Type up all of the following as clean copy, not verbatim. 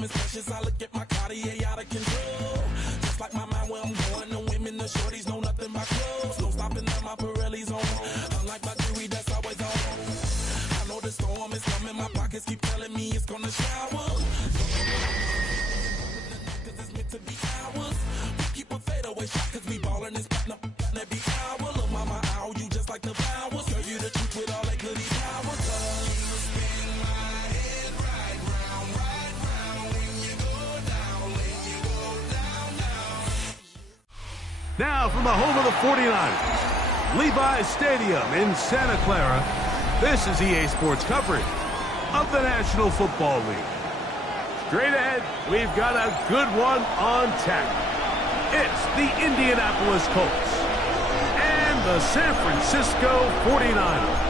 time is precious. I look at my Cartier out of control. Just like my mind where I'm going. The women, the shorties know nothing but clothes. No stopping at my Pirelli's on. Unlike my jewelry that's always on. I know the storm is coming. My pockets keep telling me it's gonna shower. Cause it's meant to be ours. We keep a fadeaway shot cause we ballin' this platinum every hour. Look, mama, ow, you just like the flowers. Girl, you the truth with all that goody power. You spin my head right round when you go down, Now from the home of the 49ers, Levi's Stadium in Santa Clara, this is EA Sports coverage of the National Football League. Straight ahead, we've got a good one on tap. It's the Indianapolis Colts and the San Francisco 49ers.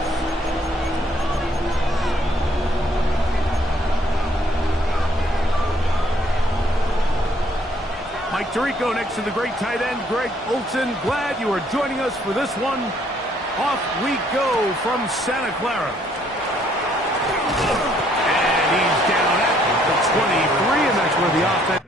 Mike Tirico next to the great tight end, Greg Olsen. Glad you are joining us for this one. Off we go from Santa Clara. And he's down at the 23, and that's where the offense...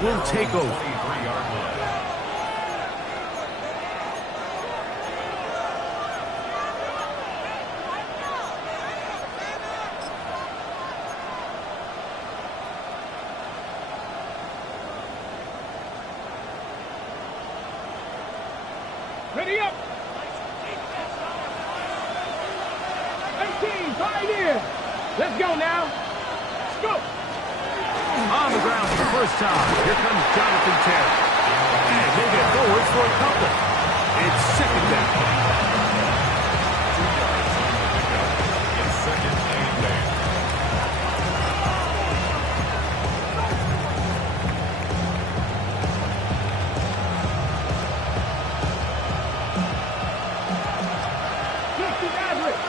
will take over. Ready up! 18, pioneer! Let's go now! Let's go! On the ground for the first time. Here comes Jonathan Terry. And they get forward for a couple. It's second down.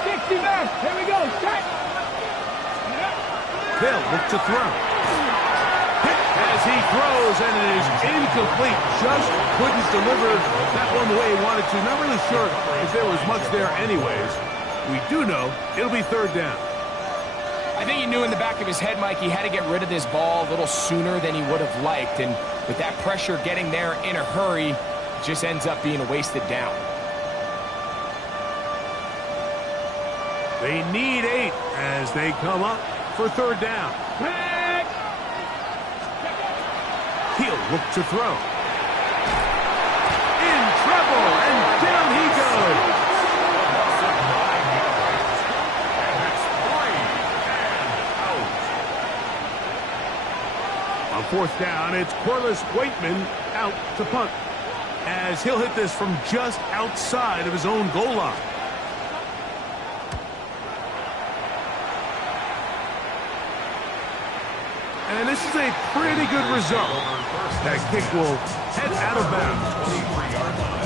60 back. Here we go. Strike. They'll look to throw. As he throws, and it is incomplete. Just couldn't deliver that one the way he wanted to. Not really sure if there was much there anyways. We do know it'll be third down. I think he knew in the back of his head, Mike, he had to get rid of this ball a little sooner than he would have liked. And with that pressure getting there in a hurry, it just ends up being a wasted down. They need 8 as they come up for third down. He'll look to throw. In trouble, and down he goes. On fourth down, it's Corliss Waitman out to punt, as he'll hit this from just outside of his own goal line. And this is a pretty good result. That kick will head out of bounds. 23-yard line.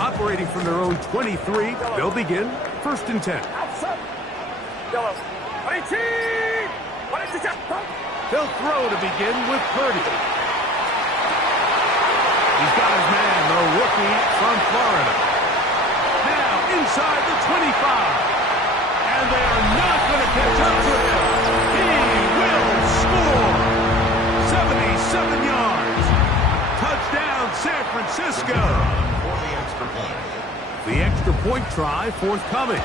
Operating from their own 23, they'll begin first and 10. They'll throw to begin with Purdy. He's got his man, the rookie from Florida. Now inside the 25. And they are not going to catch up to him. He will score. 77 yards. Touchdown, San Francisco. The extra point try forthcoming.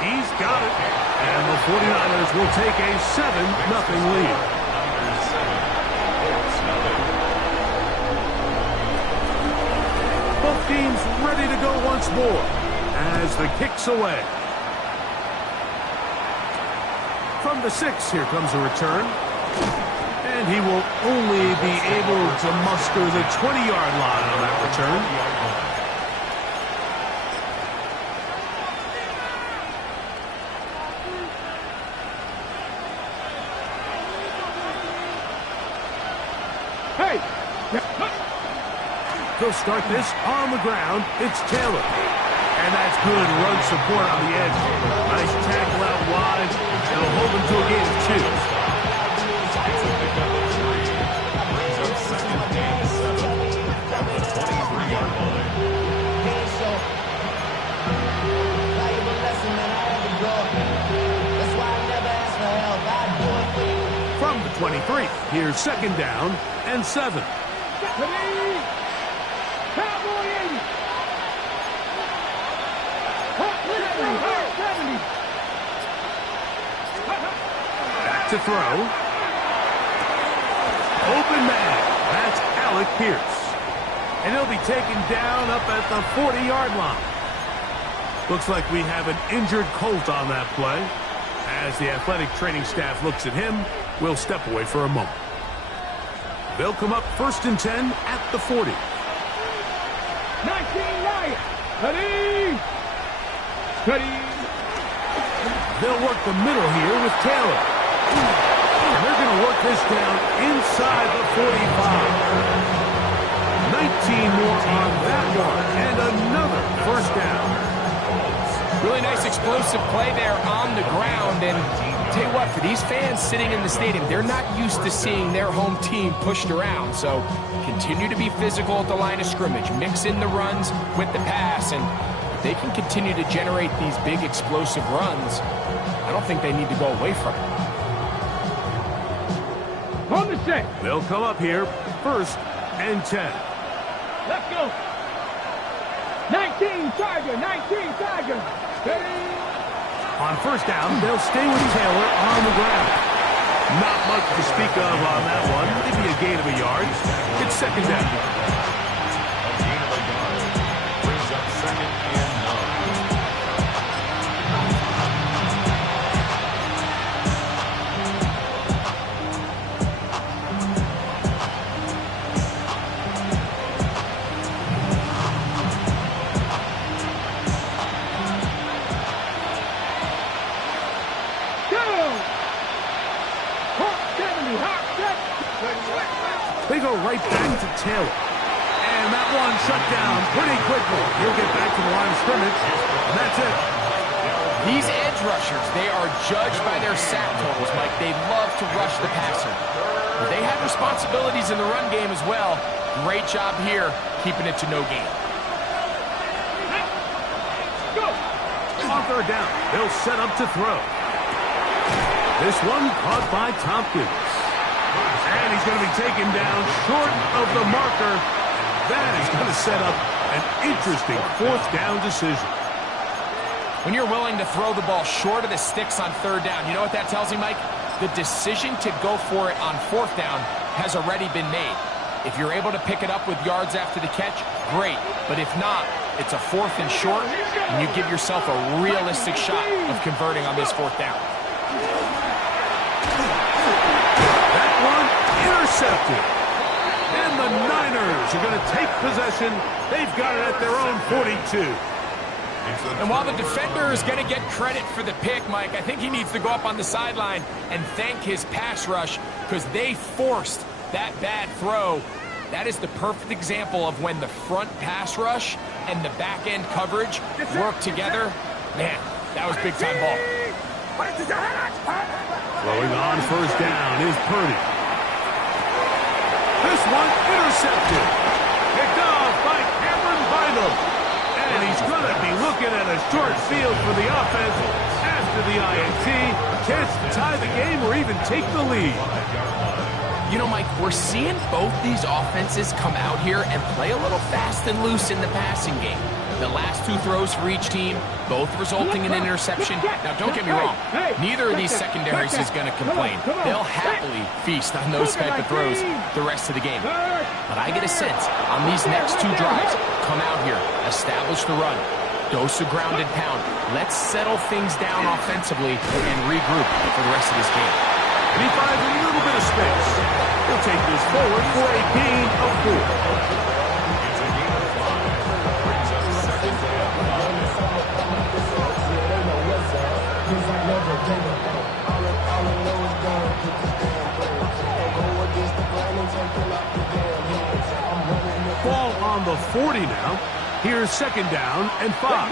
He's got it. And the 49ers will take a 7-0 lead. He's ready to go once more as the kick's away. From the 6, here comes a return. And he will only be able to muster the 20-yard line on that return. Hey! They'll start this on the ground. It's Taylor. And that's good run support on the edge. Nice tackle out wide. It'll hold them to a gain of 2. From the 23, here's 2nd down and 7. Back to throw. Open man. That's Alec Pierce. And he'll be taken down up at the 40-yard line. Looks like we have an injured Colt on that play. As the athletic training staff looks at him, we'll step away for a moment. They'll come up 1st and 10 at the 40. 19-9. Ready. Ready. They'll work the middle here with Taylor. And they're going to work this down inside the 45. 19 more on that one. And another 1st down. Really nice explosive play there on the ground. And tell you what, for these fans sitting in the stadium, they're not used to seeing their home team pushed around. So continue to be physical at the line of scrimmage. Mix in the runs with the pass. And if they can continue to generate these big explosive runs, I don't think they need to go away from it. On the set. They'll come up here 1st and 10. Let's go. 19 Tiger. 19 Tiger. Ready. On 1st down, they'll stay with Taylor on the ground. Not much to speak of on that one. Maybe a gain of a yard. It's 2nd down. They go right back to Taylor. And that one shut down pretty quickly. He'll get back to the line of scrimmage. And that's it. These edge rushers, they are judged by their sack totals, Mike. They love to rush the passer. But they have responsibilities in the run game as well. Great job here, keeping it to no gain. On 3rd down, they'll set up to throw. This one caught by Tompkins. And he's going to be taken down short of the marker. That is going to set up an interesting 4th down decision. When you're willing to throw the ball short of the sticks on 3rd down, you know what that tells me, Mike? The decision to go for it on 4th down has already been made. If you're able to pick it up with yards after the catch, great. But if not, it's a 4th and short, and you give yourself a realistic shot of converting on this 4th down. Intercepted. And the Niners are going to take possession. They've got it at their own 42. And while the defender is going to get credit for the pick, Mike, I think he needs to go up on the sideline and thank his pass rush because they forced that bad throw. That is the perfect example of when the front pass rush and the back end coverage work together. Man, that was big time ball. Throwing on 1st down is Purdy. This one intercepted. Picked off by Cameron Bynum. And he's going to be looking at a short field for the offense after the INT. Chance to tie the game or even take the lead. You know, Mike, we're seeing both these offenses come out here and play a little fast and loose in the passing game. The last two throws for each team, both resulting in an interception. Now, don't get me wrong. Neither of these secondaries is going to complain. They'll happily feast on those type of throws the rest of the game. But I get a sense on these next two drives, come out here, establish the run, dose of ground and pound. Let's settle things down offensively and regroup for the rest of this game. And he finds a little bit of space. He'll take this forward for a gain of 4. Ball on the 40 now. Here's 2nd down and 5.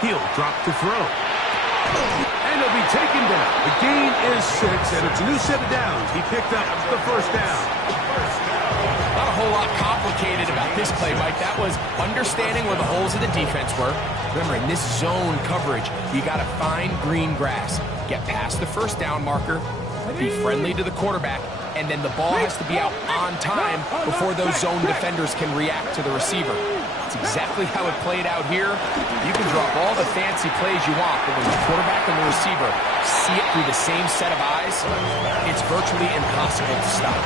He'll drop to throw. And he'll be taken down. The gain is 6, and it's a new set of downs. He picked up the 1st down. Not a whole lot complicated about this play, Mike. That was understanding where the holes of the defense were. Remember, in this zone coverage, you got to find green grass. Get past the 1st down marker, be friendly to the quarterback, and then the ball has to be out on time before those zone defenders can react to the receiver. It's exactly how it played out here. You can drop all the fancy plays you want, but when the quarterback and the receiver see it through the same set of eyes, it's virtually impossible to stop.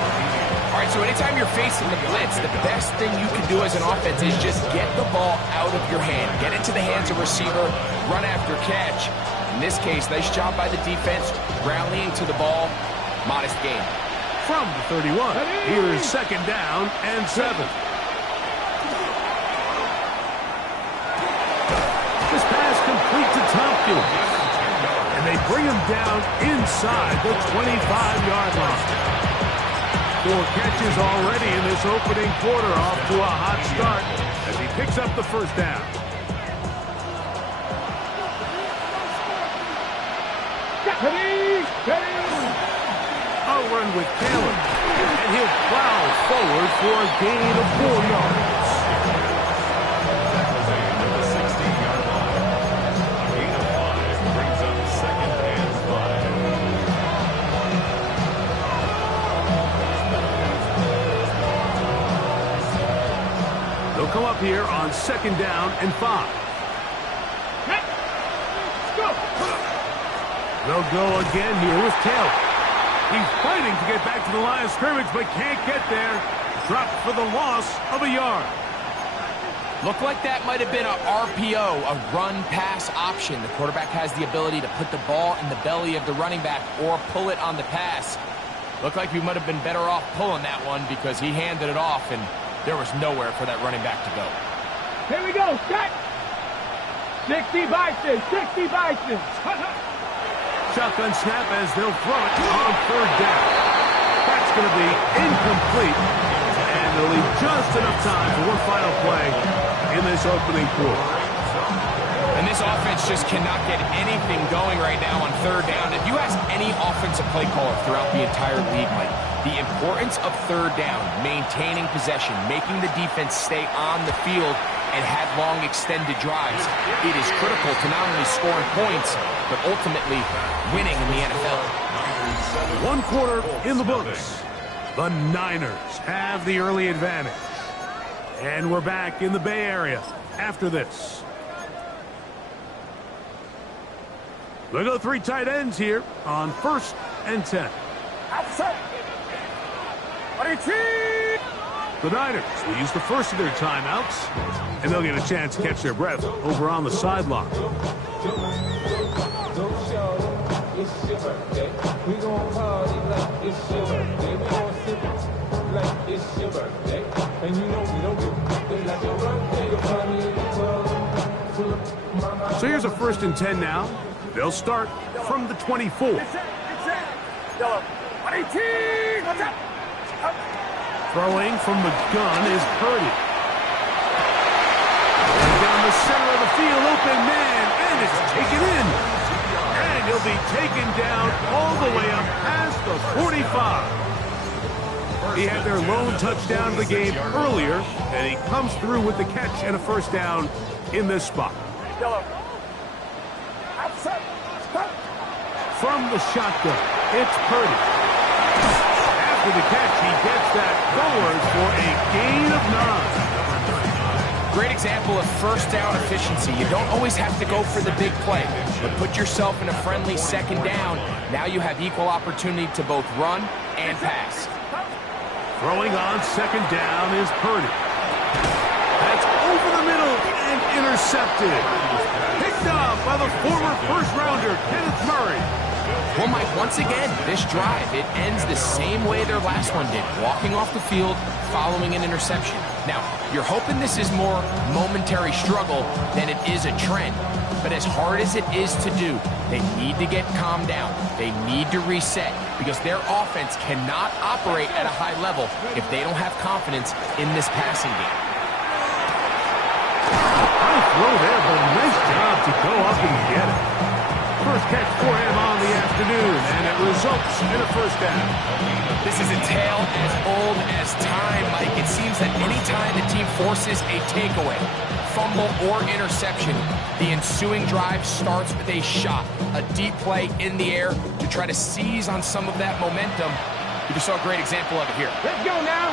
All right, so anytime you're facing the blitz, the best thing you can do as an offense is just get the ball out of your hand. Get into the hands of receiver, run after catch. In this case, nice job by the defense, rallying to the ball, modest gain. From the 31, here's 2nd down and 7. This pass complete to Tompkins. And they bring him down inside the 25-yard line. 4 catches already in this opening quarter, off to a hot start as he picks up the 1st down. A run with Caleb, and he'll plow forward for a gain of 4 yards. The 16-yard line. A gain of 5 brings up 2nd and 5. They'll come up here on 2nd down and 5. They'll go again here with Caleb. He's fighting to get back to the line of scrimmage, but can't get there. Dropped for the loss of a yard. Looked like that might have been a RPO, a run-pass option. The quarterback has the ability to put the ball in the belly of the running back or pull it on the pass. Looked like we might have been better off pulling that one because he handed it off, and there was nowhere for that running back to go. Here we go, set! 60 Bison, 60 Bison! Shotgun snap as they'll throw it on 3rd down. That's going to be incomplete. And they'll leave just enough time for one final play in this opening quarter. And this offense just cannot get anything going right now on 3rd down. If you ask any offensive play caller throughout the entire league, Mike, the importance of 3rd down, maintaining possession, making the defense stay on the field, and have long extended drives, it is critical to not only scoring points, but ultimately winning in the NFL. 1 quarter in the books. The Niners have the early advantage. And we're back in the Bay Area after this. They'll go 3 tight ends here on 1st and 10. Outside! The Niners will use the first of their timeouts, and they'll get a chance to catch their breath over on the sideline. So here's a 1st and 10 now. They'll start from the 24. Throwing from the gun is Purdy. Down the center of the field, open man, and it's taken in. And he'll be taken down all the way up past the 45. He had their lone touchdown of the game earlier, and he comes through with the catch and a 1st down in this spot. From the shotgun, it's Purdy. After the catch, he gets that forward for a gain of 9. Great example of first down efficiency. You don't always have to go for the big play, but put yourself in a friendly second down. Now you have equal opportunity to both run and pass. Throwing on second down is Purdy. That's over the middle and intercepted. Picked off by the former first-rounder, Kenneth Murray. Well, Mike, once again, this drive, it ends the same way their last one did, walking off the field following an interception. Now, you're hoping this is more momentary struggle than it is a trend. But as hard as it is to do, they need to get calmed down. They need to reset because their offense cannot operate at a high level if they don't have confidence in this passing game. Nice throw there, but a nice job to go up and get it. First catch for him on the afternoon, and it results in a first down. This is a tale as old as time, Mike. It seems that any time the team forces a takeaway, fumble, or interception, the ensuing drive starts with a shot, a deep play in the air to try to seize on some of that momentum. You just saw a great example of it here. Let's go now.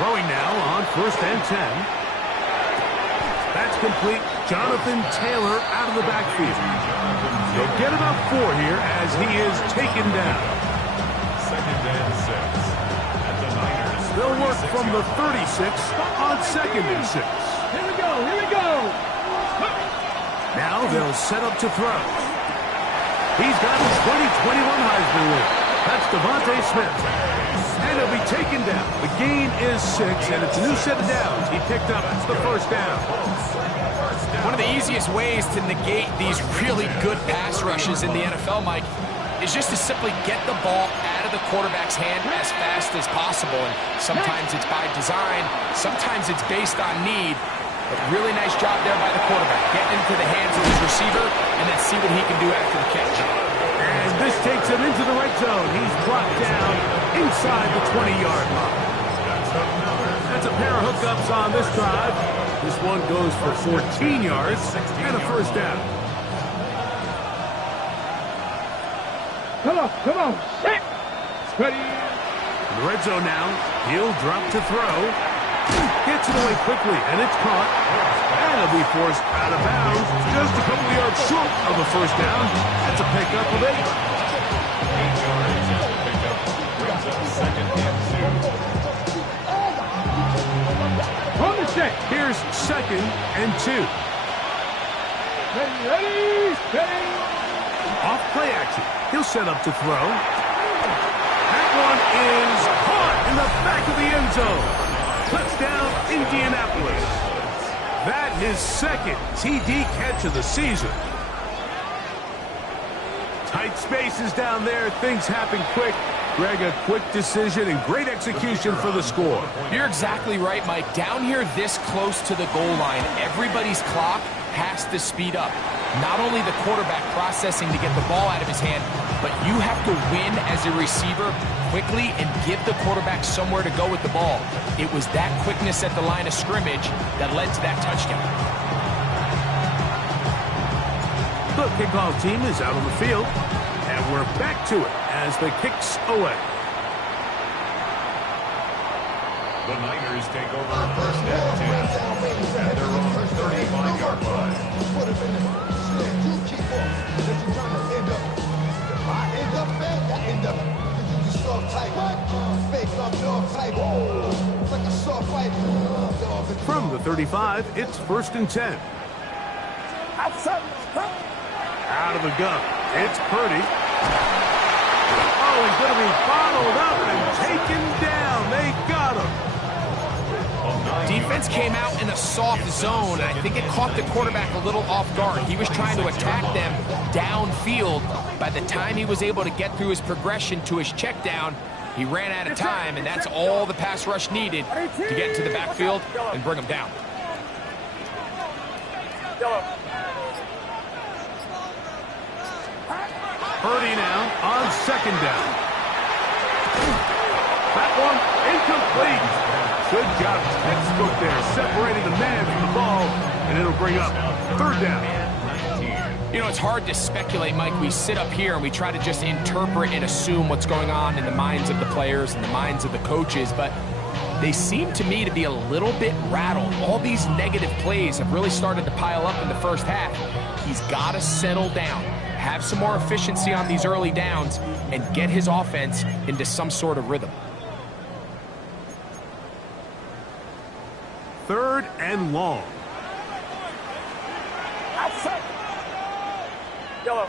Throwing now on first and 10. That's complete. Jonathan Taylor out of the backfield. He'll get about 4 here as he is taken down. Second and 6. At the Niners. They'll work from the 36 on second and 6. Here we go. Here we go. Now they'll set up to throw. He's got his 2021 Heisman win. That's Devontae Smith. And he'll be taken down. The gain is 6, and it's a new set of downs. He picked up the first down. One of the easiest ways to negate these really good pass rushes in the NFL, Mike, is just to simply get the ball out of the quarterback's hand as fast as possible. And sometimes it's by design, sometimes it's based on need. But really nice job there by the quarterback. Get into the hands of his receiver and then see what he can do after the catch. And this takes him into the red zone. He's brought down inside the 20-yard line. That's a pair of hookups on this drive. This one goes for 14 yards and a first down. Come on. Set. Ready. In the red zone now. He'll drop to throw. Gets it away quickly, and it's caught. And it'll be forced out of bounds. Just a couple of yards short of a first down. That's a pickup of 8. 8 yards and a pickup. Brings up second and 2. On the set. Here's second and 2. Ready. Off play action. He'll set up to throw. That one is caught in the back of the end zone. Touchdown, Indianapolis. That his second TD catch of the season. Tight spaces down there. Things happen quick. Greg, a quick decision and great execution for the score. You're exactly right, Mike. Down here this close to the goal line, everybody's clock has to speed up. Not only the quarterback processing to get the ball out of his hand, but you have to win as a receiver quickly and give the quarterback somewhere to go with the ball. It was that quickness at the line of scrimmage that led to that touchdown. The kickoff team is out on the field, and we're back to it as the kicks away. The Niners take over first and 10 at their own 35-yard line. From the 35, it's first and 10. Out of the gun, it's Purdy. Oh, he's going to be bottled up and taken down. They got him. Defense came out in a soft zone, and I think it caught the quarterback a little off guard. He was trying to attack them downfield. By the time he was able to get through his progression to his check down, he ran out of time, and that's all the pass rush needed to get into the backfield and bring him down. Purdy now on second down. That one incomplete. Good job, textbook there, separating the man from the ball, and it'll bring up third down. You know, it's hard to speculate, Mike. We sit up here and we try to just interpret and assume what's going on in the minds of the players and the minds of the coaches, but they seem to me to be a little bit rattled. All these negative plays have really started to pile up in the first half. He's got to settle down, have some more efficiency on these early downs, and get his offense into some sort of rhythm. 3rd and long. Outside. Yellow.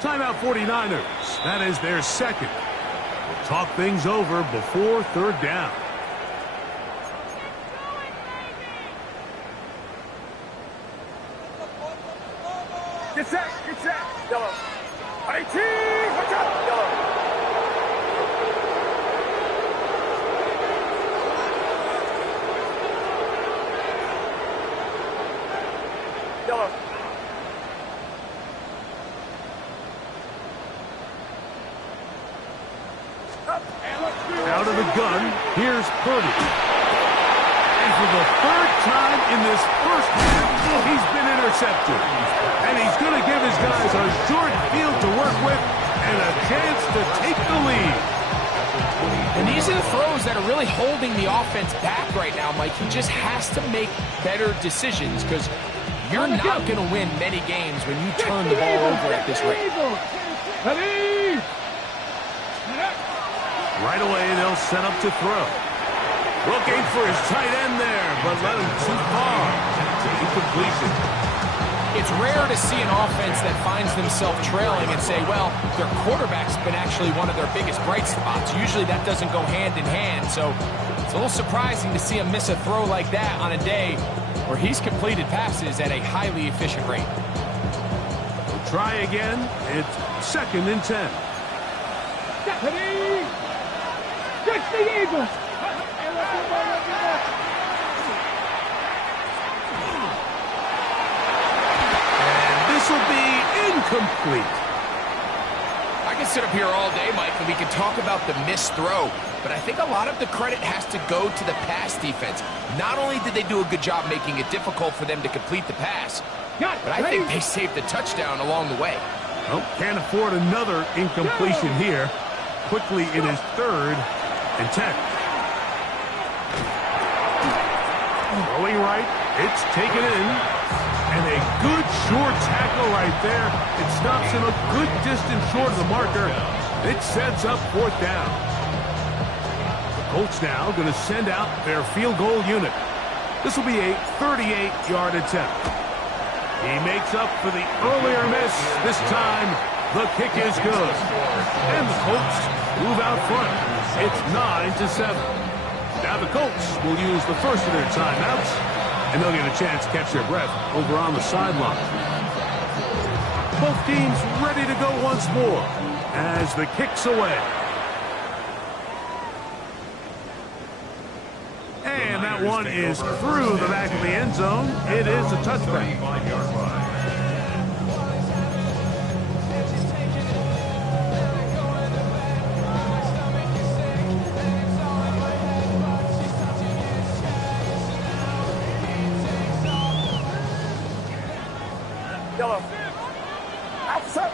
Timeout 49ers. That is their second. We'll talk things over before 3rd down. Get set. Yellow. 18. Watch out. Yellow. Yellow. Out of the gun, here's Purdy. And for the 3rd time in this first half, he's been intercepted. And he's going to give his guys a short field to work with and a chance to take the lead. And these are the throws that are really holding the offense back right now, Mike. He just has to make better decisions because you're not going to win many games when you turn the ball over at this rate. Ready. Right away, they'll set up to throw. Looking for his tight end there, but let him too far. It's an incompletion. It's rare to see an offense that finds themselves trailing and say, well, their quarterback's been actually one of their biggest bright spots. Usually that doesn't go hand in hand, so it's a little surprising to see him miss a throw like that on a day where he's completed passes at a highly efficient rate. We'll try again. It's 2nd and 10. Ready. Fix the Eagles. This will be incomplete. I can sit up here all day, Mike, and we can talk about the missed throw, but I think a lot of the credit has to go to the pass defense. Not only did they do a good job making it difficult for them to complete the pass, but I think they saved the touchdown along the way. Well, can't afford another incompletion here. Quickly in his 3rd and 10. Throwing right, it's taken in. And a good short tackle right there. It stops him a good distance short of the marker. It sets up 4th down. The Colts now going to send out their field goal unit. This will be a 38-yard attempt. He makes up for the earlier miss. This time, the kick is good. And the Colts move out front. It's 9-7. Now the Colts will use the first of their timeouts, and they'll get a chance to catch their breath over on the sideline. Both teams ready to go once more as the kick's away. And that one is through the back of the end zone. It is a touchback. Yellow. Outside.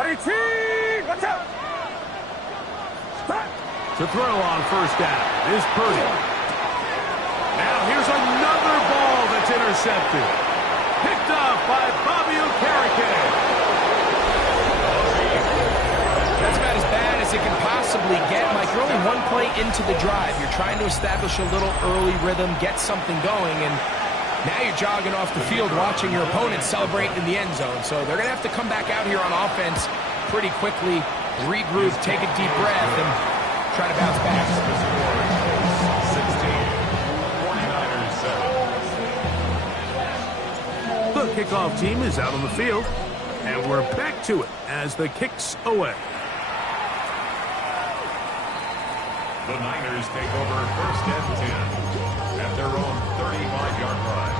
Watch out. Stop. To throw on 1st down is Purdy. Now here's another ball that's intercepted. Picked off by Bobby Okereke. That's about as bad as it can possibly get, Mike. You're only one play into the drive. You're trying to establish a little early rhythm, get something going, and now you're jogging off the field watching your opponent celebrate in the end zone. So they're going to have to come back out here on offense pretty quickly, regroup, take a deep breath, and try to bounce back. 16, 49ers 7. The kickoff team is out on the field, and we're back to it as the kick's away. The Niners take over 1st and 10 at their own 35-yard line.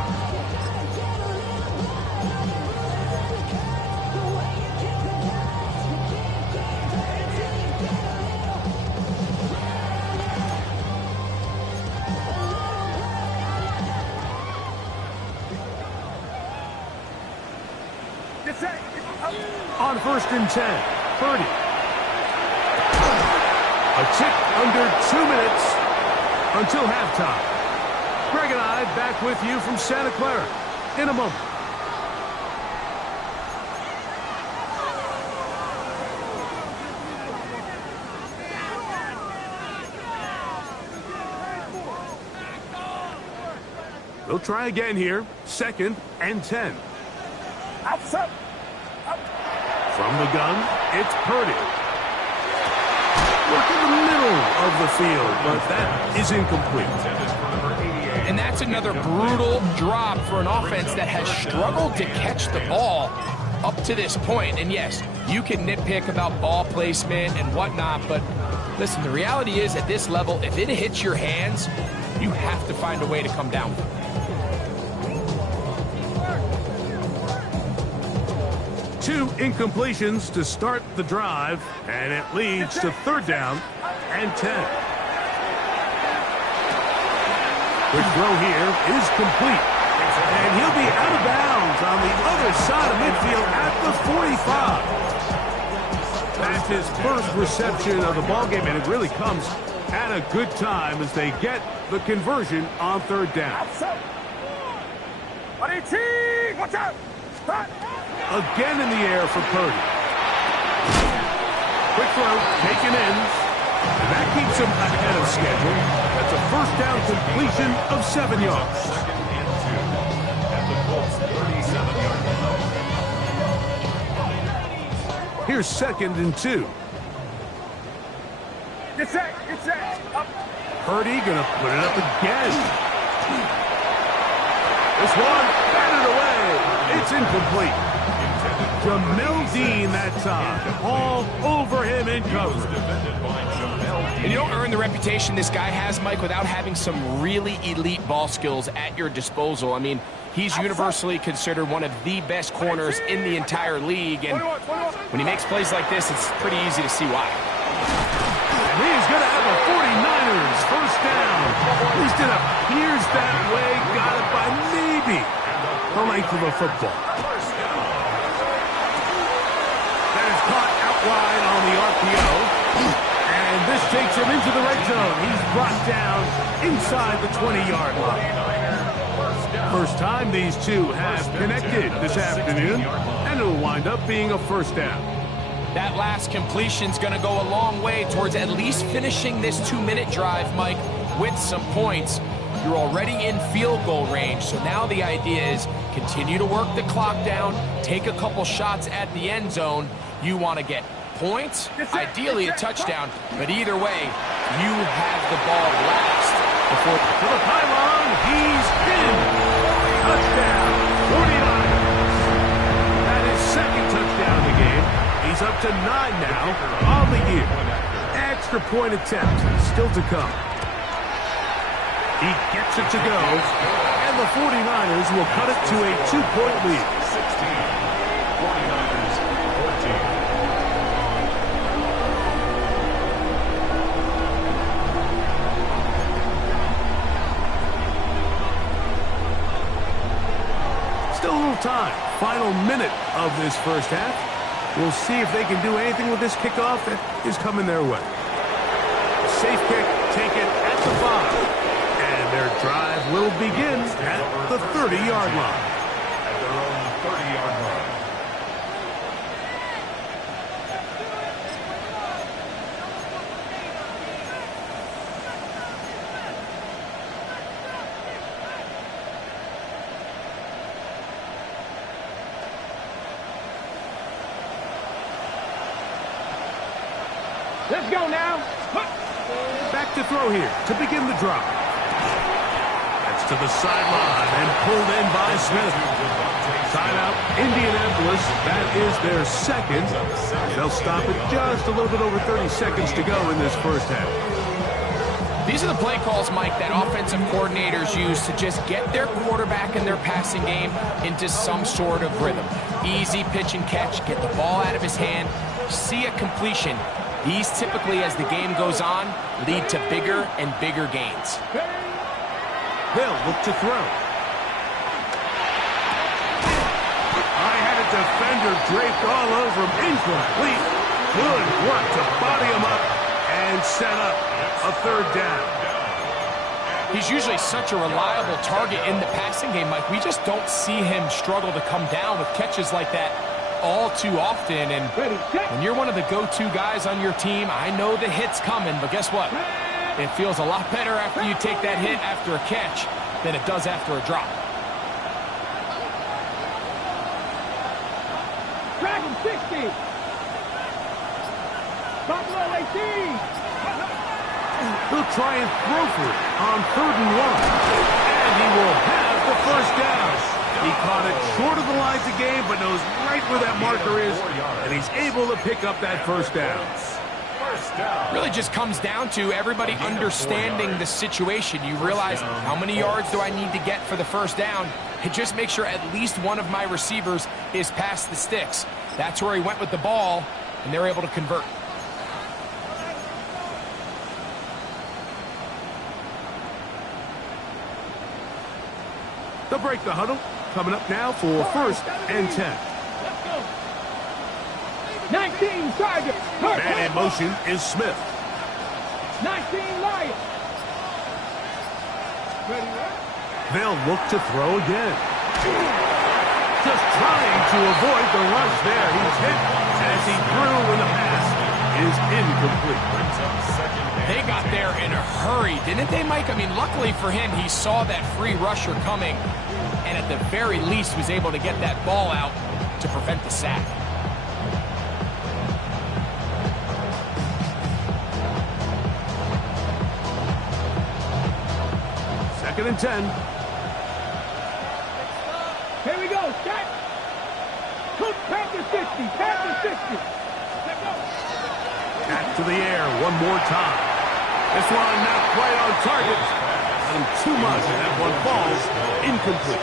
On 1st and 10, Purdy. A tick under 2 minutes until halftime. Greg and I back with you from Santa Clara in a moment. They'll try again here. 2nd and 10. Outside. From the gun, it's Purdy. Look in the middle of the field, but that is incomplete. And that's another brutal drop for an offense that has struggled to catch the ball up to this point. And yes, you can nitpick about ball placement and whatnot, but listen, the reality is at this level, if it hits your hands, you have to find a way to come down. 2 incompletions to start the drive, and it leads to 3rd down and 10. Quick throw here is complete, and he'll be out of bounds on the other side of midfield at the 45. That's his first reception of the ballgame, and it really comes at a good time as they get the conversion on 3rd down. Watch out! Again in the air for Purdy. Quick throw, taken in. And that keeps him ahead of schedule. That's a 1st down completion of 7 yards. 2nd and 2 at the Colts 37-yard line. Here's 2nd and 2. Get set. Up. Purdy gonna put it up again. This one, batted away. It's incomplete. Jamel Dean that time. All over him in coverage. And you don't earn the reputation this guy has, Mike, without having some really elite ball skills at your disposal. I mean, he's universally considered one of the best corners in the entire league. And when he makes plays like this, it's pretty easy to see why. And he's going to have a 49ers 1st down. At least it appears that way. Got it by maybe the length of a football. That is caught out wide on the RPO. And this takes him into the red zone. He's brought down inside the 20-yard line. First time these two have connected this afternoon, and it'll wind up being a 1st down. That last completion's going to go a long way towards at least finishing this 2-minute drive, Mike, with some points. You're already in field goal range, so now the idea is continue to work the clock down, take a couple shots at the end zone. You want to get points, ideally a touchdown, but either way, you have the ball last. Before to the pylon, he's in. Touchdown, 49ers. That is 2nd touchdown of the game. He's up to 9 now on the year. Extra point attempt still to come. He gets it to go, and the 49ers will cut it to a 2-point lead. 16, 49ers 14. Still a little time. Final minute of this 1st half. We'll see if they can do anything with this kickoff that is coming their way. Safe kick taken at the 5. And their drive will begin at the 30-yard line. At their own 30-yard line. Let's go now. Back to throw here to begin the drive. That's to the sideline and pulled in by Smith. Timeout, Indianapolis. That is their 2nd. They'll stop it just a little bit over 30 seconds to go in this 1st half. These are the play calls, Mike, that offensive coordinators use to just get their quarterback and their passing game into some sort of rhythm. Easy pitch and catch, get the ball out of his hand, see a completion. These typically, as the game goes on, lead to bigger and bigger gains. They'll look to throw. I had it defender draped all over him. Incomplete. Good work to body him up and set up a third down. He's usually such a reliable target in the passing game, Mike. We just don't see him struggle to come down with catches like that all too often. And when you're one of the go-to guys on your team, I know the hit's coming, but guess what? It feels a lot better after you take that hit after a catch than it does after a drop. Dragon 60. Buffalo 18. He'll try and throw for it on 3rd and 1. And he will have the first down. He caught it short of the lines of game, but knows right where that marker is, and he's able to pick up that first down. Really just comes down to everybody understanding the situation. You realize how many yards do I need to get for the first down, and just make sure at least one of my receivers is past the sticks. That's where he went with the ball, and they're able to convert. They'll break the huddle. Coming up now for 1st and 10. 19 Tiger. Man in motion is Smith. 19 Lion. They'll look to throw again. Just trying to avoid the rush there. He's hit as he threw when the pass is incomplete. They got there in a hurry, didn't they, Mike? I mean, luckily for him, he saw that free rusher coming, and at the very least was able to get that ball out to prevent the sack. Second and 10. Here we go. Set. Cook Panther 60. Panther 60. Let's go. Back to the air one more time. This one not quite on target. And too much, and that one falls incomplete.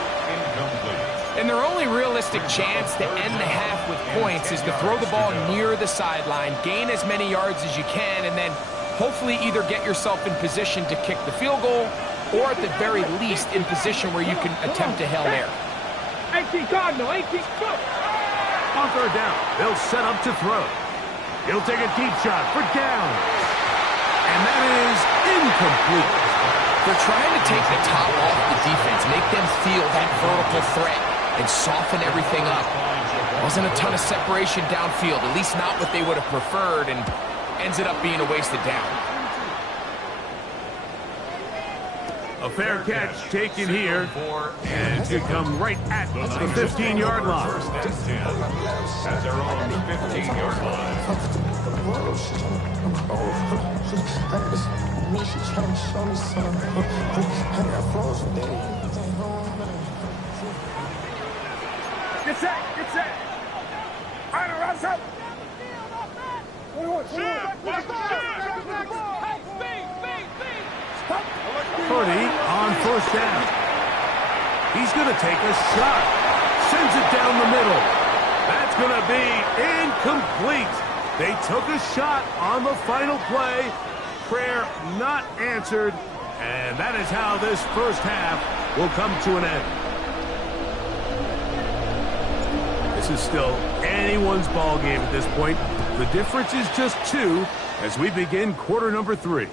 And their only realistic chance to end the half with points is to throw the ball near the sideline, gain as many yards as you can, and then hopefully either get yourself in position to kick the field goal or at the very least in position where you can attempt a Hail Mary. 18 Cardinal. 18 go. On 3rd down, they'll set up to throw. He'll take a deep shot for down. And that is incomplete. They're trying to take the top off the defense, make them feel that vertical threat, and soften everything up. Wasn't a ton of separation downfield, at least not what they would have preferred, and ends it up being a wasted down. A fair catch taken here, and it should come right at the 15-yard line. At their own 15-yard line. Get set. Get set. All right, rise up. Purdy on 1st down. He's going to take a shot. Sends it down the middle. That's going to be incomplete. They took a shot on the final play. Prayer not answered. And that is how this first half will come to an end. This is still anyone's ball game at this point. The difference is just 2 as we begin quarter number 3.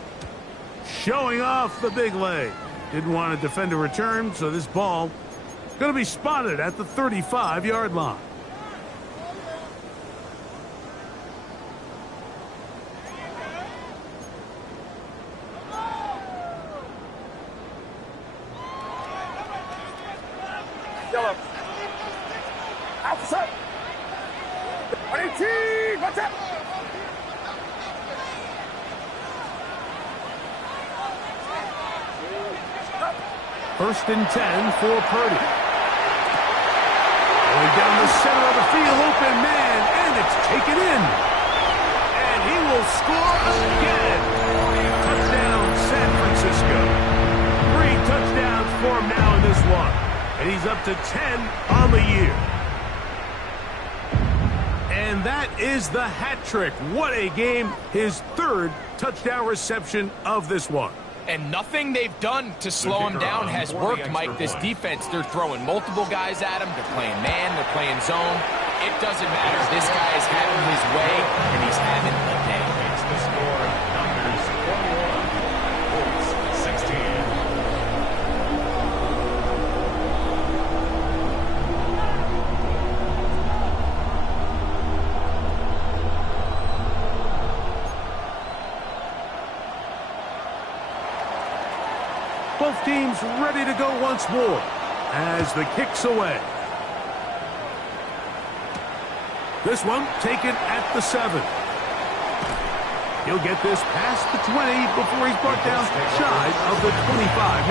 Showing off the big leg. Didn't want to defend a return, so this ball going to be spotted at the 35-yard line. Yellow. Outside. 18. What's up? First and 10 for Purdy. Going down the center of the field, open man, and it's taken in. And he will score again. Touchdown, San Francisco. 3 touchdowns for him now in this one. And he's up to 10 on the year. And that is the hat trick. What a game. His 3rd touchdown reception of this one. And nothing they've done to slow him down has worked, Mike. This defense, they're throwing multiple guys at him. They're playing man, they're playing zone. It doesn't matter. This guy is having his way, and he's having a day. It's the score. Niners 41, Colts 16. Both teams ready to go once more as the kick's away. This one taken at the 7. He'll get this past the 20 before he's brought down shy of the 25-yard